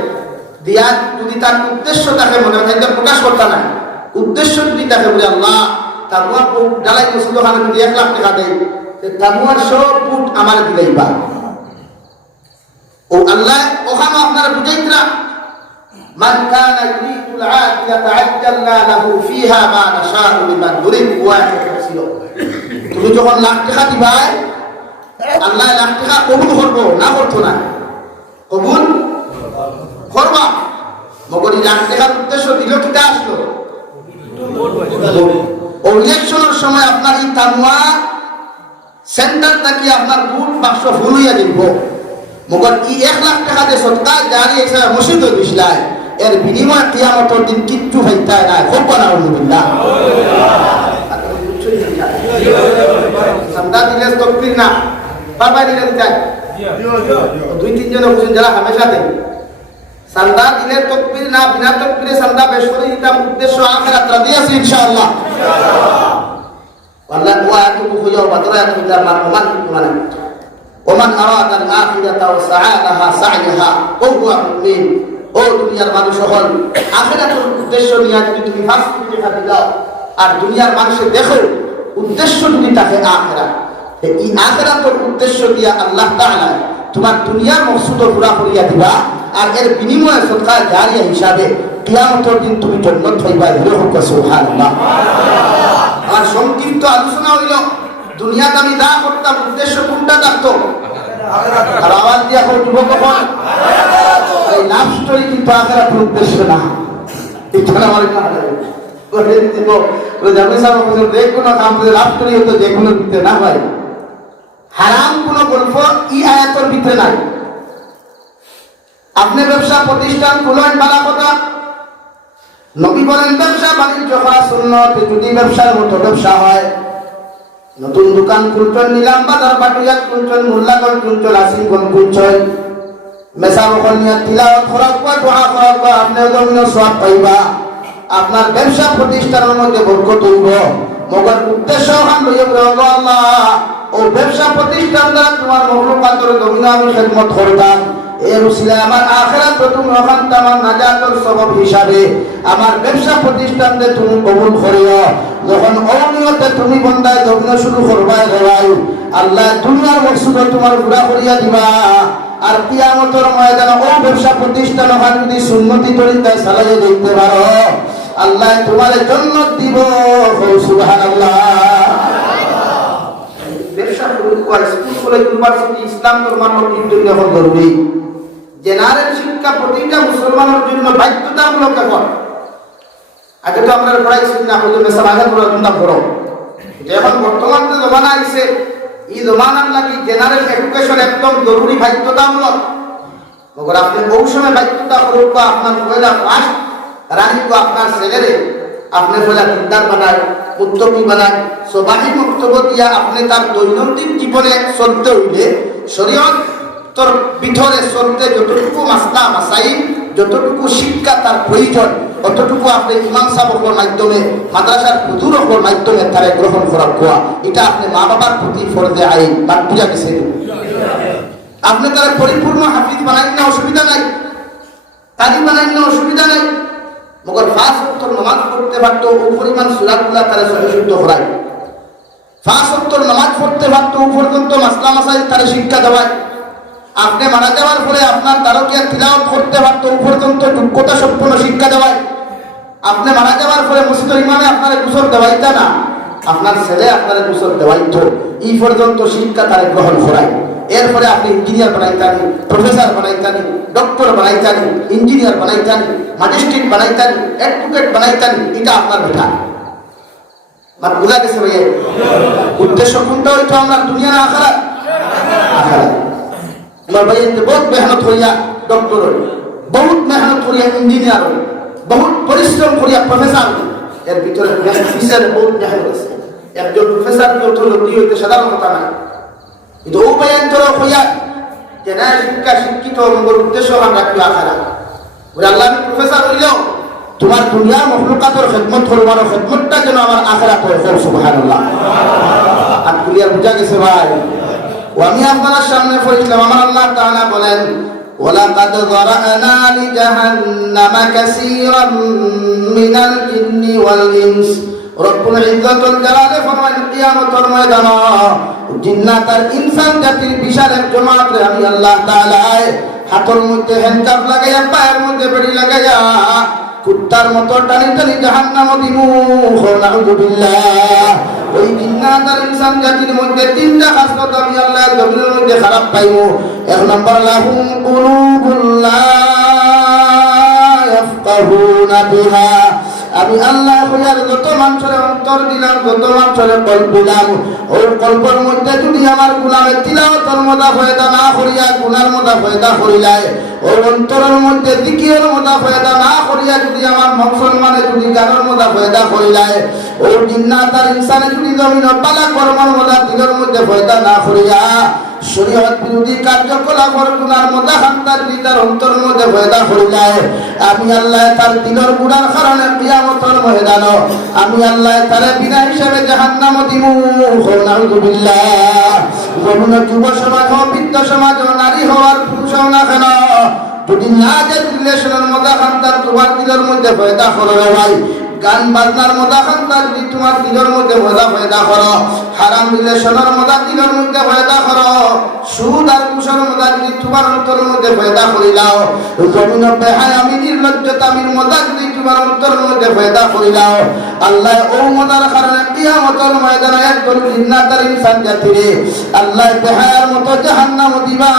দিয়া যদি তার উদ্দেশ্য তাকে মনে হয় তাই প্রকাশ করতে না উদ্দেশ্য যদি তাকে বলে আল্লাহ তামুয়া ডালাই মসজিদ ওখানে যদি 1 লাখ টাকা দেয় তামুয়ার সব ফুট আমার দিলেই বা ও আল্লাহ ওখানে আপনারা বুঝাইতরা মান কানা ইউরিদুল আখিরাতা আজ্জালনা লাহু ফিহা মা নাশাউ লিমান নুরিদ ওয়া ছিল তুমি যখন লাখ টাকা দিবাই আল্লাহ লাখ টাকা কবুল করবো না করতো না কবুল করবা মগরি লাখ টাকার উদ্দেশ্য দিল কিটা আসলো ও ইলেকশনের সময় আপনার এই তামুয়া সেন্টার থাকি আপনার ভোট বাক্স ফুল হইয়া দিব মগর ই 1 লাখ টাকা দিয়ে সৎকার জারি হিসাবে মসজিদে বিশলাই এর বিনিময়ে কিয়ামতের দিন কিচ্ছু হইতায় না খুব নাউজুবিল্লাহ সামদা দিলে তকবীর না বাবা দিলে যায় দুই তিনজন বুঝেন যারা হামেশা দেন সামদা দিলে তকবীর না বিনা তকবীরে সামদা বেশ করে দিতাম উদ্দেশ্য আখিরাত রাদি আছে ইনশাআল্লাহ আল্লাহ ওয়া আতুবু খুঁজো বাদরা এত তার মান কি মানে ওমান আরাদাল আখিরাতা ওয়া সাআলাহা সা'য়াহা ওয়া হুয়া মুমিন। ও দুনিয়ার মানুষ হল, আখিরাতের উদ্দেশ্য নিয়ে যদি তুমি ফাঁসি খাবি দাও আর দুনিয়ার মানুষের দেখো উদ্দেশ্য যদি থাকে আখিরাত, এই আখিরাতের উদ্দেশ্য দিয়া আল্লাহ তাআলা তোমার দুনিয়ার মকসুদ পুরা করিয়া দিবা আর এর বিনিময়ে সদকা জারিয়া হিসাবে কিয়ামতের দিন তুমি জান্নাত পাইবা। সুবহানাল্লাহ। আমার সংক্ষিপ্ত আলোচনা হইল দুনিয়াতে আমি যা করতাম উদ্দেশ্য কোনটা থাকতো? আর আওয়াজ দিয়া কোন যুবক কখন এই লাভ স্টোরি কিন্তু আখিরাতের উদ্দেশ্য না। এটা আমার না করে দিব বলে যাবে স্যার বলে যে কোনো কাম করে লাভ স্টোরি হতো যে কোনো দিতে না ভাই। হারাম কোন গল্প এই আয়াতের ভিতরে নাই। আপনি ব্যবসা প্রতিষ্ঠান খুলেন ভালো কথা, নবী বলেন ব্যবসা বাণিজ্য করা সুন্নাত। যদি ব্যবসার মতো ব্যবসা হয়, নতুন দোকান খুলছেন, নিলাম বাজার বাটিয়া খুলছেন, মোল্লাগঞ্জ খুলছেন, আসিমগঞ্জ খুলছেন, মেসা বখনিয়া তিলাওয়াত করা দোয়া করা, আপনি জমিন সওয়াব পাইবা। আপনার ব্যবসা প্রতিষ্ঠানের মধ্যে বরকত হইব। মগর উদ্দেশ্য হান লইয়া বলো আল্লাহ ও ব্যবসা প্রতিষ্ঠান দ্বারা তোমার মখলুকাতের জমিন আমি খেদমত করতাম, এর উসিলায় আমার আখিরাত তুমি ওখান আমার নাজাতের সবব হিসাবে আমার ব্যবসা প্রতিষ্ঠানকে তুমি কবুল করিও। যখন অনিয়তে তুমি বন্দায় যজ্ঞ শুরু করবাই রেওয়াই আল্লাহ দুনিয়ার মকসুদ তোমার পুরা করিয়া দিবা। আর কিয়ামতের ময়দানে ও ব্যবসা প্রতিষ্ঠান ওখান যদি সুন্নতি তরিকায় চালাইয়ে দেখতে পারো আল্লাহ তোমার জান্নাত দিব। সুবহানাল্লাহ। ব্যবসা শুরু করা স্কুল কলেজ ইউনিভার্সিটি ইসলাম ধর্মার কিন্তু এখন জরুরি। জেনারেল শিক্ষা প্রতিটা মুসলমানের জন্য বাধ্যতামূলক। এখন আগে তো আমরা পড়াইছি না হলে মেসা আগে তোরা চিন্তা করো। এটা এখন বর্তমান যে জমানা আইছে এই জমানার লাগি জেনারেল এডুকেশন একদম জরুরি বাধ্যতামূলক। মগর আপনি বহু সময় বাধ্যতা করুক বা আপনার পয়লা ফার্স্ট রানিক আপনার ছেলেরে আপনি পয়লা দিনদার বানায়, মুত্তকি বানায়, সবাই বক্তব্য দিয়া আপনি তার দৈনন্দিন জীবনে চলতে হইলে শরীয়ত তোর ভিতরে চলতে যতটুকু মাসলা মাসাইল যতটুকু শিক্ষা তার প্রয়োজন অতটুকু আপনি ইমাম সাহেবের মাধ্যমে মাদ্রাসার হুজুরের মাধ্যমে তারে গ্রহণ করা কোয়া এটা আপনি মা বাবার প্রতি ফরজে আইন বা বুঝা গেছে। আপনি তারা পরিপূর্ণ হাফিজ বানাই না অসুবিধা নাই, কারি বানাই না অসুবিধা নাই। মগর পাঁচ ওয়াক্ত নামাজ পড়তে পারতো ও পরিমাণ সূরাগুলা তারা সহিশুদ্ধ করায়। পাঁচ ওয়াক্ত নামাজ পড়তে পারতো ও পর্যন্ত মাসলা মাসাইল তারা শিক্ষা দেওয়ায়। আপনি মারা যাওয়ার পরে আপনার তারকিয়া তিলাওয়াত করতে পারতো ও পর্যন্ত যোগ্যতা সম্পন্ন শিক্ষা দেওয়ায়। আপনি মারা যাওয়ার পরে মসজিদের ইমামে আপনার গোসল দেওয়াইতা না, আপনার ছেলে আপনার গোসল দেওয়াইতো, এই পর্যন্ত শিক্ষা তারা গ্রহণ করায়। এরপরে আপনি ইঞ্জিনিয়ার বানাইতানি, প্রফেসর বানাইতানি, ডক্টর বানাইতানি, ইঞ্জিনিয়ার বানাইতানি, ম্যাজিস্ট্রেট বানাইতানি, অ্যাডভোকেট বানাইতানি, এটা আপনার বেটা। মানে বুঝা গেছে ভাইয়া উদ্দেশ্য কোনটা? হইতো আমরা দুনিয়া না আখিরাত। আখিরাত আমার ভাই বহুত মেহনত করিয়া ডক্টর হই, বহুত মেহনত করিয়া ইঞ্জিনিয়ার হই, বহুত পরিশ্রম করিয়া প্রফেসর হই। এর ভিতরে ফিসের বহুত মেহনত আছে। একজন প্রফেসর যত লোক হইতে সাধারণ কথা না, কিন্তু ও বয়ান তোর হইয়া যে না শিক্ষা শিক্ষিত মঙ্গল উদ্দেশ্য আমরা রাখবি আখিরাত। বলে আল্লাহ আমি প্রফেসর হইলেও তোমার দুনিয়ার মখলুকাতের খেদমত করবার খেদমতটা যেন আমার আখিরাত হয়। সুবহানাল্লাহ। আর ক্লিয়ার বুঝা গেছে ভাই? আমি আপনার সামনে পড়ছিলাম আমার আল্লাহ তাআলা বলেন ওয়ালাকাদ যারানা লিজাহান্নামা কাসীরাম মিনাল জিন্নি ওয়াল ইনস। রব্বুল ইজ্জাতুল জালালে ফরমান কিয়ামতের ময়দানে জিন্নাত আর ইনসান জাতির বিশাল এক জামাতে আমি আল্লাহ তাআলা হাতের মধ্যে হ্যান্ডকাপ লাগাইয়া পায়ের মধ্যে বেড়ি লাগাইয়া কুত্তার মতো টানি টানি জাহান্নামে দিমু। নাউযুবিল্লাহ। ওই জিন্নাত আর ইনসান জাতির মধ্যে তিনটা খাসলত আমি আল্লাহ জমিনের মধ্যে খারাপ পাইবো। এক নম্বর লাহুম কুলুবুল লা ইয়াফকাহুনা বিহা। আমি আল্লাহ হইয়ার যত মানুষের অন্তর দিলাম, যত মানুষের কল্প দিলাম, ওই কল্পের মধ্যে যদি আমার গুলামের তিলাওয়াতের মজা ফয়দা না করিয়া গুনার মজা ফয়দা করিলায়, ওই অন্তরের মধ্যে জিকিরের মজা ফয়দা না করিয়া যদি আমার মুসলমানে যদি গানের মজা ফয়দা করিলায়, ওই জিন্নাত আর ইনসানে যদি জমিন বালা কর্মের মজা দিলের মধ্যে ফয়দা না করিয়া শরীয়ত বিরোধী কার্যকলাপের গুনার মধ্যে হান্তার দিদার অন্তর মধ্যে পয়দা করিলায় আমি আল্লাহ তার দিলের গুনার কারণে কিয়ামতের ময়দান আমি আল্লাহ তার বিনা হিসাবে জাহান্নাম দিমু নাউযুবিল্লাহ কোন যুব সমাজ হোক বৃদ্ধ সমাজ হোক নারী হওয়ার পুরুষ হও না কেন যদি না যে রিলেশনের মধ্যে হান্তার তোমার দিলের মধ্যে পয়দা করো ভাই গান বাজনার মধ্যে হান্তার যদি তোমার দিলের মধ্যে পয়দা করো হারাম রিলেশনের মধ্যে দিলের মধ্যে পয়দা করো সুদ আর কুশর মধ্যে যদি তোমার অন্তরের মধ্যে পয়দা করিলাও জমিন বেহায় আমি নির্লজ্জতামির মধ্যে যদি তোমার অন্তরের মধ্যে পয়দা করিলাও আল্লাহ ও মদার কারণে কিয়ামতের ময়দানে একজন জিন্নাতের ইনসান জাতিরে আল্লাহ বেহায়ার মতো জাহান্নাম দিবা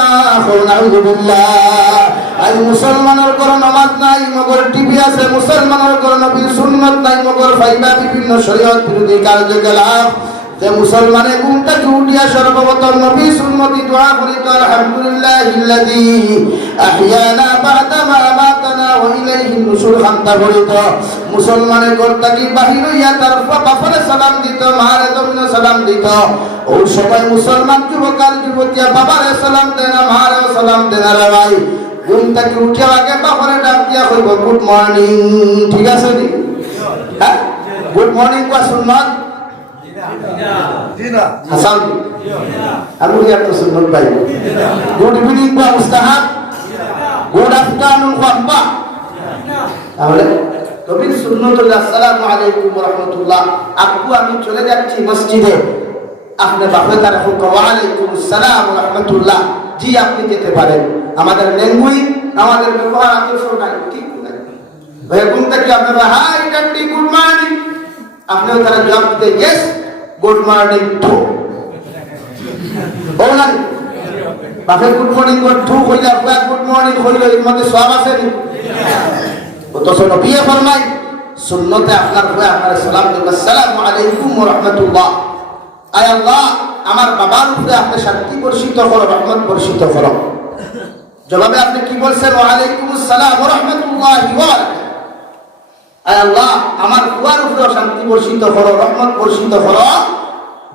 নাউযুবিল্লাহ আজ মুসলমানের ঘরে নামাজ নাই মগর টিভি আছে মুসলমানের ঘরে নবীর সুন্নাত নাই মগর ফাইবা বিভিন্ন শরীয়ত বিরোধী কার্যকলাপ যে মুসলমানের ঘুমটা উঠিয়া সর্বপ্রথম নবী সুন্নতি দোয়া করিত আলহামদুলিল্লাহিল্লাযী আহইয়ানা বা'দা মা আমাতানা ওয়া ইলাইহিন নুশুর খান্তা করিত মুসলমানের ঘর থেকে বাহির হইয়া তার বাপরে সালাম দিত মারে জমিনে সালাম দিত ওই সময় মুসলমান যুবক আর যুবতীরা বাবারে সালাম দেয় না মারে সালাম দেয় না রে ভাই ঘুম থেকে উঠে আগে বাপরে ডাক দিয়া কইব গুড মর্নিং ঠিক আছে নি হ্যাঁ গুড মর্নিং কোয়া সুন্নাত জিনা হাসান আমি একটা সুন্নাত ভাই গুড ইভিনিং কোয়া মুস্তাহাব গুড আফটারনুন কোয়া আব্বা তাহলে নবীর সুন্নাত আসসালামু আলাইকুম ওয়া রাহমাতুল্লাহ আপু আমি চলে যাচ্ছি মসজিদে আপনি বাপে তার হুকুম ওয়া আলাইকুম আসসালাম ওয়া রাহমাতুল্লাহ জি আপনি যেতে পারেন আমাদের ল্যাঙ্গুয়েজ আমাদের ব্যবহার আদর্শ নাই ঠিক নাই ভাই কোন থেকে আপনারা হাই ডান্ডি গুড মর্নিং আপনিও তারা জবাব দিতে ইয়েস গুড মর্নিং টু বলেন বাপে গুড মর্নিং টু কইলা গুড মর্নিং কইলো এর মধ্যে সওয়াব আছে নি অথচ নবী ফরমাই সুন্নতে আপনার হয়ে আপনার সালাম দেব আসসালামু আলাইকুম ওয়া রাহমাতুল্লাহ আয় আল্লাহ আমার বাবার উপরে আপনি শান্তি বর্ষিত করো রহমত বর্ষিত করো জবাবে আপনি কি বলছেন ওয়া আলাইকুম আসসালাম ওয়া রাহমাতুল্লাহি ওয়া বারাকাতুহু আয় আল্লাহ আমার বুয়ার উপরে শান্তি বর্ষিত করো রহমত বর্ষিত করো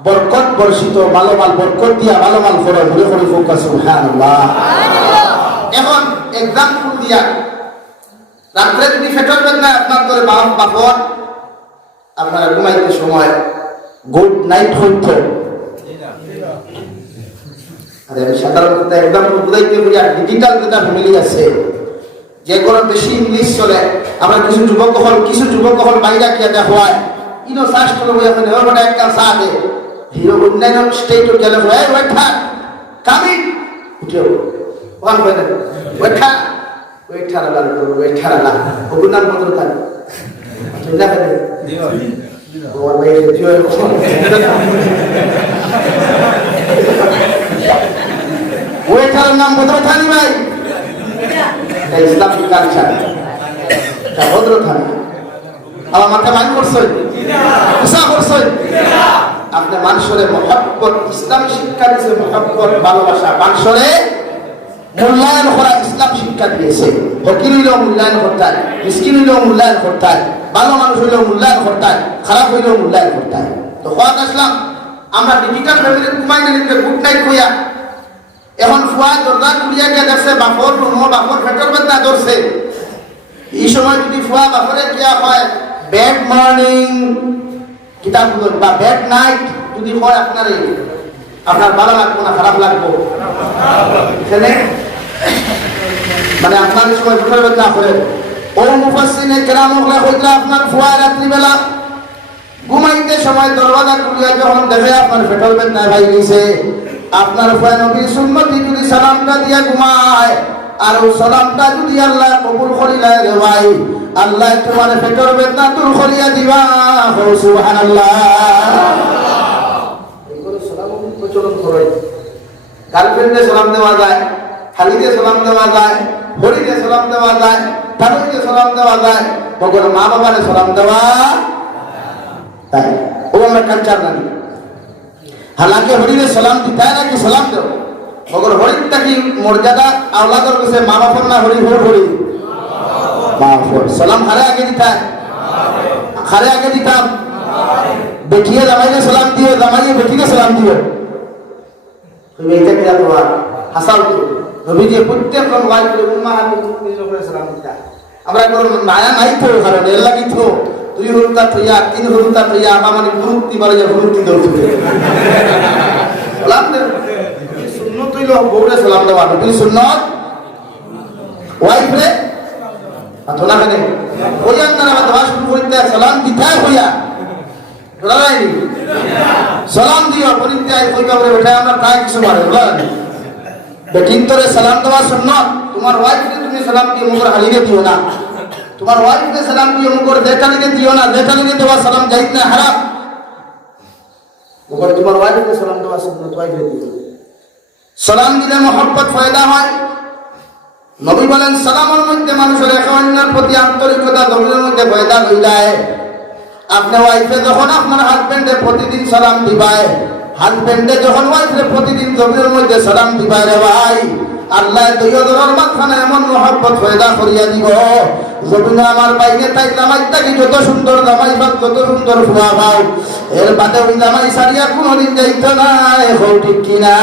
বরকত বর্ষিত ভালো মাল বরকত দিয়া ভালো মাল করো বলে করে ফোকাস সুবহানাল্লাহ এখন एग्जांपल দিয়া রাত্রে যদি ফেটল বেদনা আপনার করে বাপর আপনারা ঘুমাইতে সময় গুড নাইট হইতো আরে আমি সাধারণত একদম বুঝাইতে বুঝা ডিজিটাল যেটা ফ্যামিলি আছে যে কোনো বেশি ইংলিশ চলে আমরা কিছু যুবক হল বাইরে গিয়ে দেখা হয় ইনো সার্চ করে বই আপনি ওটা একটা সাথে হিরো অন্যান্য স্টেট গেলে হয় ওইটা কামি উঠো ওয়ান বলে ওইটা না ওগুলো নাম কত থাকে ঠিক না দিও ওর বাইরে দিও ওইটার নাম কত থানি ভাই এটা ইসলামিক কালচার এটা ভদ্র থানি আমার মাথা মান করছে উসা করছে আপনি মানুষের মহব্বত ইসলাম শিক্ষা দিয়েছে মহব্বত ভালোবাসা মানুষের মূল্যায়ন করা ইসলাম শিক্ষা দিয়েছে ফকির হইলেও মূল্যায়ন করতে হয় মিসকিন হইলেও মূল্যায়ন করতে হয় ভালো মানুষ হইলেও মূল্যায়ন করতে হয় খারাপ হইলেও মূল্যায়ন করতে হয় তো হওয়া আসলাম আমরা ডিজিটাল ফ্যামিলির ঘুমাই না নিতে গুড নাইট কইয়া এখন ফুয়া দরজা খুলিয়া গিয়ে দেখছে বাপর বাপর ফেটর বেদনা ধরছে এই সময় যদি ফুয়া বাপরে কিয়া হয় ব্যাড মর্নিং কিতাবগুলো বা ব্যাড নাইট যদি হয় আপনার ভালো লাগবো না খারাপ লাগবো এখানে মানে আপনার সময় ফেটর বেদনা করে ও মুফাসসিরিনে কেরাম হইলা আপনার ফুয়া রাত্রিবেলা ঘুমাইতে সময় দরজা খুলিয়া যখন দেখে আপনার ফেটর বেদনা ভাই গেছে আপনার নবী সুন্নতি যদি সালামটা দিয়া ঘুমায় আর ও সালামটা যদি আল্লাহ কবুল করিলা রে ভাই আল্লাহ তোমার ফেটর বেদনা দূর করিয়া দিবা সুবহানাল্লাহ এইগুলো সালাম প্রচলন করে গার্লফ্রেন্ডে সালাম দেওয়া যায় খালিদে সালাম দেওয়া যায় হরিদে সালাম দেওয়া যায় তানুইতে সালাম দেওয়া যায় তখন মা বাবারে সালাম দেওয়া তাই ও আমরা কালচার জানি हालांकि हरिने सलाम दिता है ना कि सलाम दो मगर हरि की मर्यादा औलादर से माँ बाप ना हरि हो हरि बाप सलाम खारे आगे दिता है खारे आगे दिता बेटिया जमाई ने सलाम दियो जमाई बेटी ने सलाम दियो তুমি এটা কি তোমার হাসাল তো নবী যে প্রত্যেকজন ওয়াইফের উম্মাহাতুল মুমিনিন করে সালাম দিতা আমরা কোন মায়া নাই তো কারণ এর লাগি তো দুই হরুতা থইয়া তিন হরুতা থইয়া আমাদের মুক্তি বারে যে মুক্তি দৌড়তে সালাম দে সুন্নত হইলো বউরে সালাম দেওয়া নবীর সুন্নত ওয়াইফে আতনা কেন ওয়ান না দোয়া শুরু করতে সালাম দিতা হইয়া বলাইনি সালাম দিও পরিতে আই কইবা বলে বেটা আমরা কাজ কিছু মারে বলাইনি বেটিন তোরে সালাম দেওয়া সুন্নত তোমার ওয়াইফকে তুমি সালাম দিয়ে মুখের হালিয়ে দিও না তোমার ওয়াইফকে সালাম দিয়ে মুখের দেখালিয়ে দিও না দেখালিয়ে দেওয়া সালাম জায়েজ না হারাম মুখের তোমার ওয়াইফকে সালাম দেওয়া সুন্নত ওয়াইফকে দিও সালাম দিলে মহব্বত ফায়দা হয় নবী বলেন সালামের মধ্যে মানুষের একে অন্যের প্রতি আন্তরিকতা দমিনের মধ্যে ফায়দা হয়ে যায় আপনি ওয়াইফে যখন আপনার হাজবেন্ডে প্রতিদিন সালাম দিবায় হাজবেন্ডে যখন ওয়াইফে প্রতিদিন দমিনের মধ্যে সালাম দিবায় রে ভাই আল্লাহ দুইজনের মাঝখানে এমন মহব্বত ফায়দা করিয়া দিব জমিনে আমার বাইরে তাই জামাই থাকি যত সুন্দর জামাই পাও যত সুন্দর ফুয়া পাও এর বাদে ওই জামাই সারিয়া কোনোদিন যাইত না হো ঠিক কিনা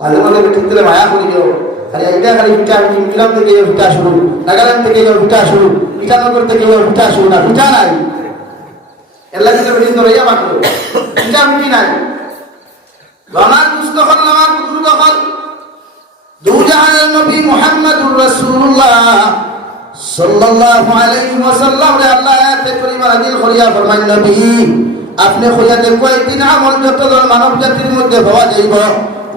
মাঝে মাঝে ঠিক করে মায়া করি দিও খালি এইটা খালি ভিটা মিলাম থেকে ভিটা শুরু নাগাল্যান্ড থেকে ভিটা শুরু ইটানগর থেকে ভিটা শুরু না ভিটা নাই এর লাগে তো বেশি তো রইয়া বাকি ভিটা ভিটি নাই রনার মুস্তফা নামার কুদু দখল দু জাহানের নবী মুহাম্মদুর রাসূলুল্লাহ সাল্লাল্লাহু আলাইহি ওয়াসাল্লাম রে আল্লাহ আয়াতে কারিমা নাযিল করিয়া ফরমান নবী আপনি কইয়া দেখো একদিন আমল যতজন মানব জাতির মধ্যে পাওয়া যাইব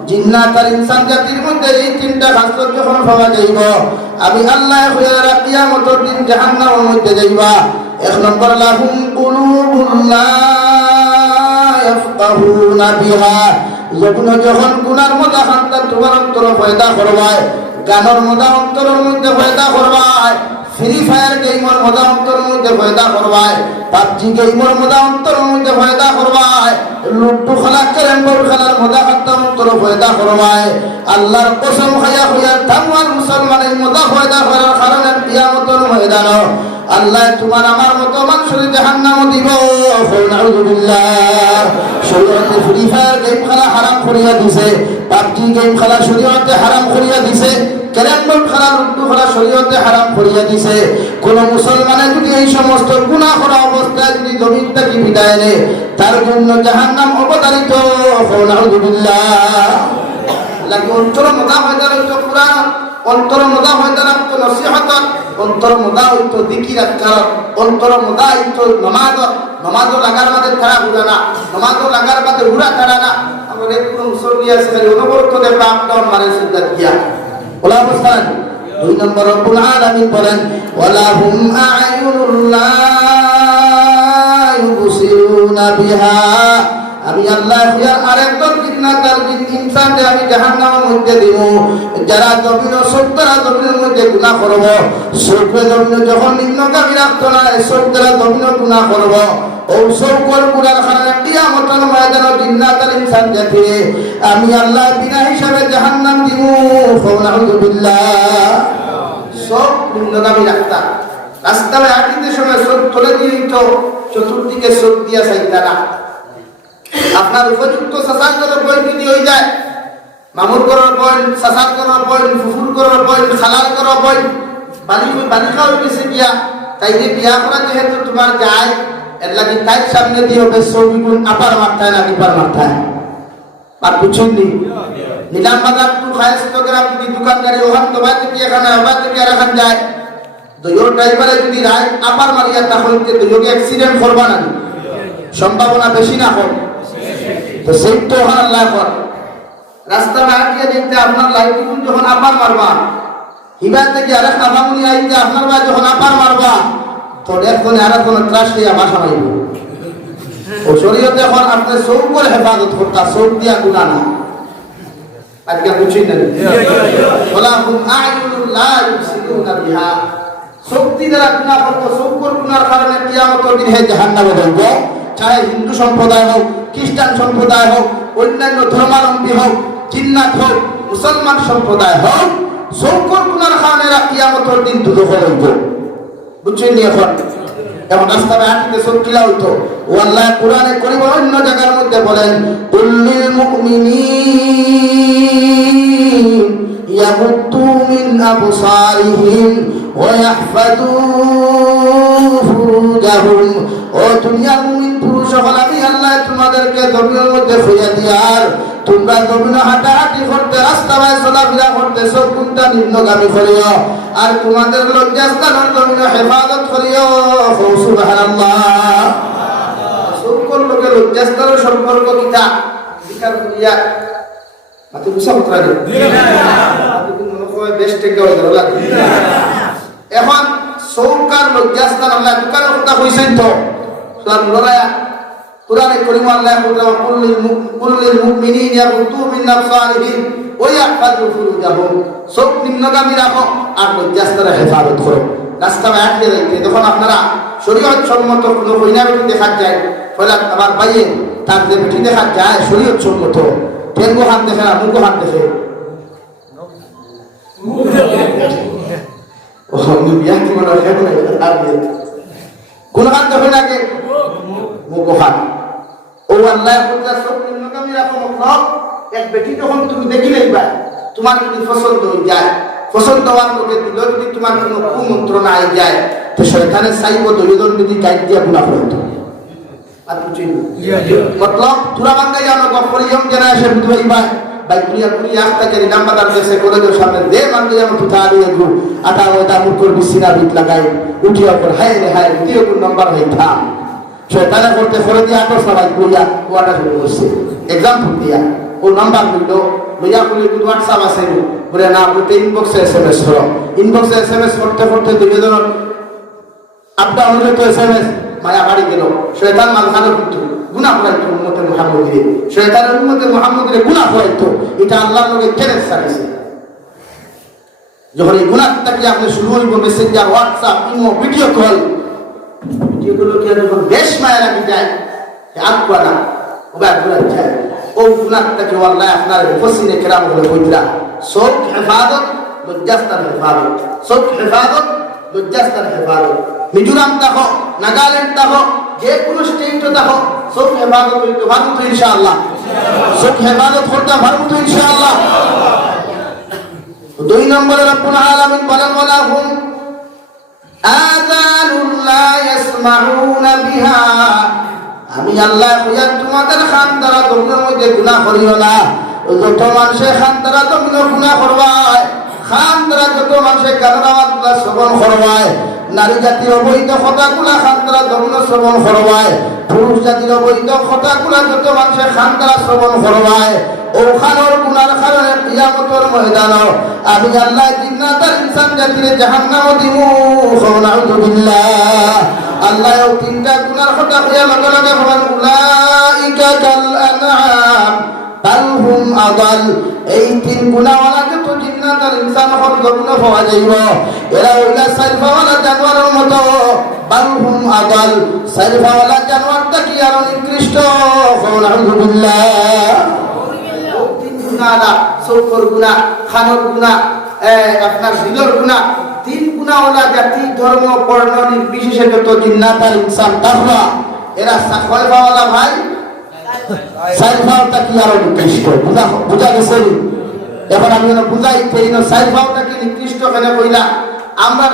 জিন্নাত আর ইনসান জাতির মধ্যে এই তিনটা খাসলত যখন পাওয়া যাইব আমি আল্লাহ কইয়া কিয়ামতের দিন জাহান্নামের মধ্যে যাইবা এক নম্বর লাহুম কুলুবুন লা ইয়াফকাহুনা বিহা যখন গুনার মধ্যে হান্তা তোমার অন্তর পয়দা করবায় গানের মধ্যে অন্তরের মধ্যে পয়দা করবায় ফ্রি ফায়ার গেমের মধ্যে অন্তরের মধ্যে পয়দা করবায় পাবজি গেমের মধ্যে অন্তরের মধ্যে পয়দা করবায় লুডু খেলা ক্যারম বোর্ড খেলার মধ্যে অন্তর পয়দা করবায় আল্লাহর কসম খাইয়া হইয়া তামাম মুসলমানের মধ্যে পয়দা করার কারণে কিয়ামতের ময়দানে আল্লাহ তোমার আমার মতো মানুষের জাহান্নাম দিব নাউযুবিল্লাহ শরীয়তে ফ্রি ফায়ার গেম খেলা হারাম করিয়া দিছে পাবজি গেম খেলা শরীয়তে হারাম করিয়া দিছে ক্যারম বোর্ড খেলা লুডু খেলা শরীয়তে হারাম করিয়া দিছে কোন মুসলমানের যদি এই সমস্ত গুনাহ করা অবস্থায় যদি জমিন থেকে বিদায় নেয় তার জন্য জাহান্নাম অবধারিত নাউযুবিল্লাহ লাগে অন্তর মজা হয়ে হইতো কুরআন অন্তর মজা হয়ে হইতো নসিহত অন্তর মজা হইতো জিকির আজকার অন্তর মজা হইতো নামাজ লাগার বাদে খারাপ হলো না নামাজ লাগার বাদে হুরা খারা না আমাদের কোন মুসলমান আছে খালি অনবরত দেখবা আপ ডাউন মারে সিদ্ধাত দিয়া ওলা অবস্থান দুই নম্বর রব্বুল আলামিন বলেন ওয়ালা হুম আ'য়ুনুল্লাহ ইউবসিরুনা বিহা আমি আল্লাহ ইয়ার আরেকজন জিন্নাতার জিন ইনসানকে আমি জাহান্নামের মধ্যে দিব যারা জমিন সত্তরা জমিনের মধ্যে গুনাহ করব সত্তর জমিন যখন নিম্নগামী রাখতো না সত্তরা জমিন গুনাহ করব ও সৌকর গুনার কারণে কিয়ামতের ময়দানে জিন্নাতার ইনসান জাতি আমি আল্লাহ বিনা হিসাবে জাহান্নাম দিব নাউযুবিল্লাহ সব নিম্নগামী রাখতা রাস্তায় হাঁটিতে সময় সব তুলে দিয়ে তো চতুর্দিকে সব দিয়া চাইতারা আপনার উপযুক্ত সাসার করার পয়েন্ট যদি হয়ে যায় মামুর করার পয়েন্ট সাসার করার পয়েন্ট ফুফুর করার পয়েন্ট খালাল করার পয়েন্ট বালিকা হয়ে গেছে বিয়া তাই যে বিয়া করা যেহেতু তোমার যায় এর লাগে তাই সামনে দিয়ে হবে ছবিগুণ আপার মাথায় না বিপার মাথায় আর বুঝুন নি নিলাম বাজার টু খায়স্ত গ্রাম যদি দোকানদারি ওখান তো বাদ থেকে এখানে আবার থেকে আর এখান যায় দুইও ড্রাইভারে যদি রায় আপার মারিয়া তাহলে দুইকে অ্যাক্সিডেন্ট করবা না সম্ভাবনা বেশি না হোক তো সেই তো ওখানে আল্লাহ কর রাস্তা হাঁটিয়ে দেখতে আপনার লাইট যখন আপার মারবা হিবার থেকে আর একটা আপামনি আইতে আপনার ভাই যখন আপার মারবা তো দেখুন আর কোনো ত্রাস দিয়ে বাসা মাইব ও শরীয়তে এখন আপনি সব করে হেফাজত করতা সব দিয়া গুণা না আজকে বুঝি না বলা হুম আ'য়ুনুল্লাহ ইউবসিরুনা বিহা শক্তি দ্বারা গুণা করতো সবকর গুণার কারণে কিয়ামতের দিন হে জাহান্নামে যাব চাহে হিন্দু সম্প্রদায় হোক খ্রিস্টান সম্প্রদায় হোক অন্যান্য ধর্মাবলম্বী হোক জিন্নাত হোক মুসলমান সম্প্রদায় হোক সবকর গুণার কারণে কিয়ামতের দিন দুদক হইব বুঝছেন নি এখন এবং রাস্তায় হাঁটিতে চোখ কিলা হইতো। ও আল্লাহ কোরআনে করিম অন্য জায়গার মধ্যে বলেন কুল্লিল মুমিনিন ইয়াগুদ্দু মিন আবসারিহিম ওয়া ইয়াহফাযু ফুরুজাহুম। ও দুনিয়ার মুমিন পুরুষ সকল, আমি আল্লাহ তোমাদেরকে জমিনের মধ্যে ফিরিয়ে দিয়ার তোমরা জমিনে হাঁটাহাঁটি করতে, রাস্তায় চলাফেরা করতে চোখ কোনটা নিম্নগামী করিও, আর তোমাদের লজ্জাস্থানের জমিনে হেফাজত করিও। সুবহানাল্লাহ। সকল লোকের লজ্জাস্থানের সম্পর্ক কিতা বিচার করিয়া মাতে বুঝা উত্তরা দেব বেশ টেকা হয়ে গেল। এখন সৌকার লজ্জাস্থান আল্লাহ দোকানের কথা কইছেন তো লড়াইয়া কোরআনে করিম আল্লাহ কুল্লিল মুমিনিন ইয়াগুদ্দু মিন আবসারিহিম ওয়া ইয়াহফাযু ফুরুজাহুম। সব নিম্নগামী রাখো আর লজ্জাস্থানের হেফাজত করো। রাস্তায় আটকে রাখতে যখন আপনারা শরীয়ত সম্মত কোনো কইনা বেটি দেখা যায়, ফলে আমার ভাইয়ে তার যে বেটি দেখা যায় শরীয়ত সম্মত, ঠেঙ্গো হাত দেখে না মুখো হাত দেখে কোন হাত দেখে নাকি মুখো হাত। ও আল্লাহ সব নিম্নগামী রাখো মতলব এক বেটি যখন তুমি দেখিলেই পাই তোমার যদি পছন্দ হয়ে যায়, পছন্দ হওয়ার লোকের দিল যদি তোমার কোনো কুমন্ত্রণা আই যায় তো শয়তানের চাইব দলিদর যদি গাইড দিয়া গুণা হইতো আর কিছুই মতলব তুরা বাঙ্গাই জানো গফরিয়ম generation দুইবা by Kulia Kulia আস্তাকে number দেশে কলেজের সামনে দে মাঙ্গাই আমি তুতা দিয়ে গু আটা ওটা মুকুর বিসিনা বিট লাগাই উঠিয়া পর হায় রে হায় দিও কোন নাম্বার হই থাম শয়তানে করতে করে দিয়া আটো সবাই কুলিয়া ওয়াটা শুরু করছে एग्जांपल दिया वो नंबर मिलो भैया बोले कि व्हाट्सएप আছে বলে না বলতে ইনবক্সে এসএমএস করো ইনবক্সে এসএমএস করতে করতে দিবেদন আপডা হলে তো এসএমএস মায়া বাড়ি গেল শয়তান মালখানো কিন্তু গুনাহ করাইতো উম্মতে মুহাম্মদীরে শয়তানের উম্মতে মুহাম্মদীরে গুনাহ করাইতো এটা আল্লাহর লগে চ্যালেঞ্জ চালিয়েছে যখন এই গুনাহটাকে আপনি শুরু হইব Messenger WhatsApp imo video call যেগুলো কি যখন বেশ মায়া লাগি যায় আপনা না ওবা গুনাহ যায় ও গুনাহটাকে আল্লাহ আপনার মুফাসসিরে কেরাম বলে কইরা সব হেফাজত লজ্জাস্তান হেফাজত সব হেফাজত লজ্জাস্তান হেফাজত মিজোরাম দেখো নাগাল্যান্ড দেখো যে কোনো স্টেট দেখো সব হেফাজত করতে পারবো তো ইনশাআল্লাহ সব হেফাজত করতে পারবো তো ইনশাআল্লাহ দুই নম্বরে রব্বুল আলামিন বলেন ওয়ালাহুম আযানুন লা ইয়াসমাউনা বিহা আমি আল্লাহ কইয়া তোমাদের খান দ্বারা তোমরা মধ্যে গুনাহ করিও না যত মানুষে খান দ্বারা তোমরা গুনাহ করবায় খান দ্বারা যত মানুষে কারণাওয়াতগুলা শ্রবণ করবায় নারী জাতির অবৈধ কথাগুলা খান দ্বারা তোমরা শ্রবণ করবায় পুরুষ জাতির অবৈধ কথাগুলা যত মানুষে খান দ্বারা শ্রবণ করবায় ও খানোর গুনার কারণে কিয়ামতের ময়দানে আমি আল্লাহ জিন্নাত আর ইনসান জাতিরে জাহান্নামে দিমু নাউযুবিল্লাহ আল্লাহ এই তিনটা গুনার কথা কইয়া লগে লগে বলেন উলাইকা কাল আনআম বাল হুম আদাল এই তিন গুনাহওয়ালা যত জিন্নাত আর ইনসান হল গরুনা পাওয়া যাইব এরা হইলা সাইফাওয়ালা জানোয়ারের মতো বাল হুম আদাল সাইফাওয়ালা জানোয়ারটা কি আরো নিকৃষ্ট নাউযুবিল্লাহ গুনাহলা সৌকর গুনাহ খানোর গুনাহ আপনার দিলর গুনাহ তিন গুনাহওয়ালা জাতি ধর্ম বর্ণ নির্বিশেষে যত জিন্নাত আর ইনসান তাকওয়া এরা সাইফাওয়ালা ভাই সাইফাওয়াটা কি আরো নিকৃষ্ট বুঝা গেছে এখন আমি বুঝাইতে সাইফাওটা কি নিকৃষ্ট কেন কইলা আমরা